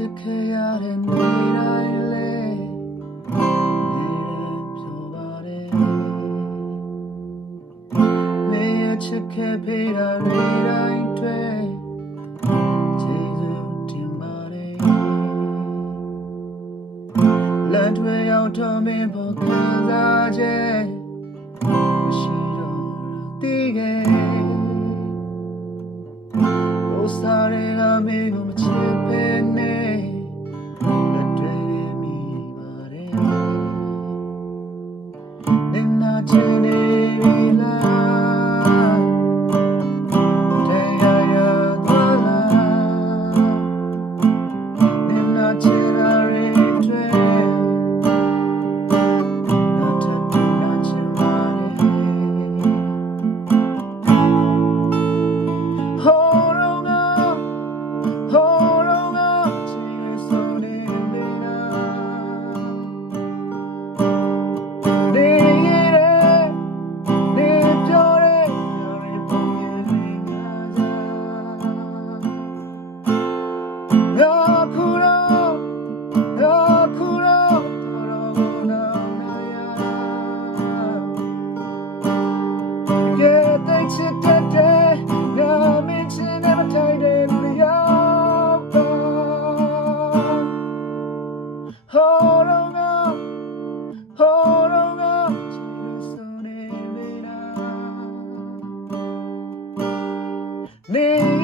ချစ်ခဲ့ရတဲ့နေ့တိုင်းလေပြောပါတယ်မင်းရဲ့ချစ်ခဲ့ပေးတာတွေတိုင်းတွေ့ကျေးဇူးတင်ပါတယ်လမ်းတွေရောက်တော့မင်းဖို့ခံစားချက်မရှိတော့သိခဲ့စားရကမင်းကိုမချစ်ပဲနဲ့လက်တွေ့မိပါတယ်နင်နာချင်နေပြီလားတရားရသွားလားနင်နာချင်တာတွေတွေ့နောက်ထပ်နာချင်ပါတယ်ချစ်တဲ့ငါမင်းချင်တဲ့မထိုင်တဲ့လူရောက်ပါ Hold on up Hold on up ချစ်ဆိုနေမလားနေ